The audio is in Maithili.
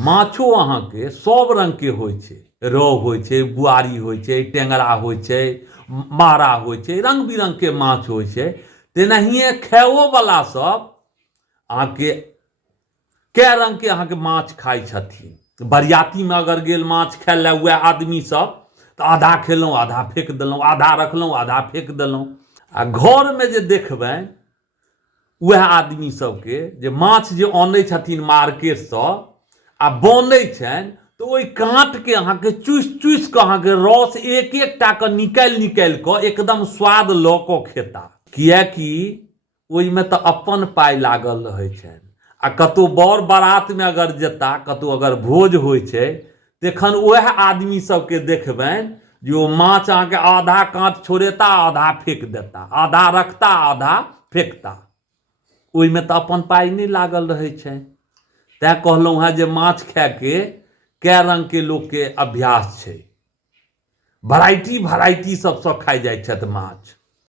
माछो अहाँके सब रंगके होइ छै, रोहु होइ छै, बुआरी होइ छै, टेंगरा होइ छै, मारा होइ छै, रंग बिरंगके माछ होइ छै। तेनाहिए खाओवला सब अहाँके कै रंगके अहाँके माछ खाइ छथिन। बरियातीमे अगर गेल माछ खाय लए वएह आदमी सब तऽ आधा खेलहुँ आधा फेंक देलहुँ, आधा रखलहुँ आधा फेंक देलहुँ। आ घरमे जे देखबनि वएह आदमी सबके जे माछ जे आनै छथिन मार्केटसँ आ बनै छनि तऽ ओहि काँटके अहाँके चुसि चुसि कऽ अहाँके रस एक एकटा कऽ निकालि निकालि कऽ एकदम स्वाद लऽ कऽ खेता। किएकि ओहिमे तऽ अपन पाइ लागल रहै छनि। आ कतहु बर बारातमे अगर जेता, कतहु अगर भोज होइ छै तखन वएह आदमी सबके देखबनि जे ओ माछ अहाँके आधा काँट छोड़ेता आधा फेंक देता, आधा रखता आधा फेंकता। ओहिमे तऽ अपन पाइ नहि लागल रहै छै। तैँ कहलहुँ हेँ जे माछ खायके कै रंगके लोकके अभ्यास छै, वैरायटी सबसँ खाइ जाइ छथि माछ।